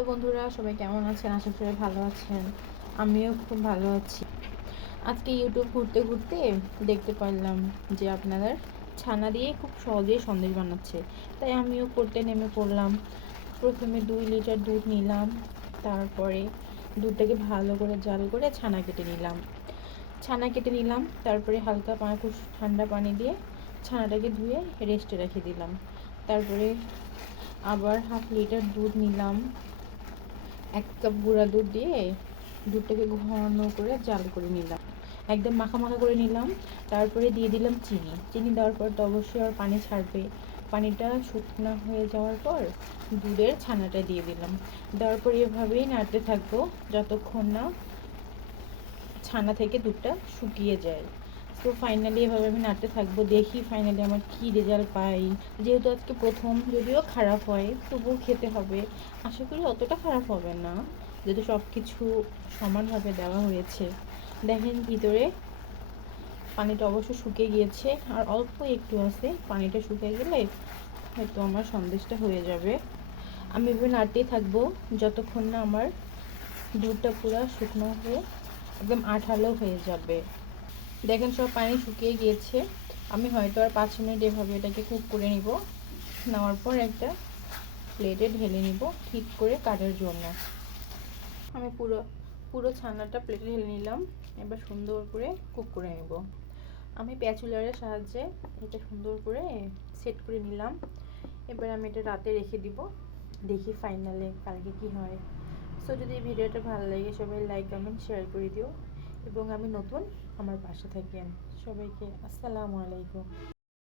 Hello বন্ধুরা, সবাই কেমন আছেন? আশা করি ভালো আছেন। আমিও খুব ভালো আছি। আজকে ইউটিউব ঘুরতে ঘুরতে দেখতে পারলাম যে আপনারা ছানা দিয়ে খুব সহজেই সন্দেশ বানাচ্ছে, তাই আমিও করতে নেমে পড়লাম। প্রথমে 2 লিটার দুধ নিলাম, তারপরে দুধটাকে ভালো করে জাল করে ছানা কেটে নিলাম। তারপরে হালকা খুব ঠান্ডা পানি দিয়ে ছানাটাকে ধুয়ে রেস্টে রেখে দিলাম। তারপরে আবার 1/2 লিটার দুধ নিলাম, 1 কাপ গুঁড়া দুধ দিয়ে দুধটাকে ঘন করে জাল করে নিলাম, একদম মাখা মাখা করে নিলাম। তারপরে দিয়ে দিলাম চিনি দেওয়ার পর তো অবশ্যই আর পানি ছাড়বে। পানিটা শুকনো হয়ে যাওয়ার পর দুধের ছানাটা দিয়ে দিলাম। দেওয়ার পর এভাবেই নাড়তে থাকবো যতক্ষণ না ছানা থেকে দুধটা শুকিয়ে যায়। তো ফাইনালি এভাবে আমি নাড়তে থাকবো, দেখি ফাইনালি আমার কি রেজাল্ট পাই। যেহেতু আজকে প্রথম, যদিও খারাপ হয় তবুও খেতে হবে। আশা করি অতটা খারাপ হবে না, যেহেতু সব কিছু সমানভাবে দেওয়া হয়েছে। দেখেন ভিতরে পানিটা অবশ্য শুকিয়ে গিয়েছে, আর অল্প একটু আছে। পানিটা শুকিয়ে গেলে হয়তো আমার সন্দেশটা হয়ে যাবে। আমি এভাবে নাড়তেই থাকবো যতক্ষণ না আমার দুধটা পুরো শুকনো হয়ে একদম আঠালো হয়ে যাবে। দেখেন সব পানি শুকিয়ে গিয়েছে। আমি হয়তো আর 5 মিনিট এভাবে এটাকে কুক করে নিব। নেওয়ার পর একটা প্লেটে ঢেলে নিব ঠিক করে কাটার জন্য। আমি পুরো পুরো ছানাটা প্লেটে ঢেলে নিলাম। এবার সুন্দর করে কুক করে নেব। আমি প্যাচুলারের সাহায্যে এটা সুন্দর করে সেট করে নিলাম। এবার আমি এটা রাতে রেখে দিব, দেখি ফাইনালে কালকে কি হয়। সো যদি এই ভিডিওটা ভালো লাগে সবাই লাইক কমেন্ট শেয়ার করে দিও, এবং আমি নতুন আমার পাশে থাকেন। সবাইকে আসসালামু আলাইকুম।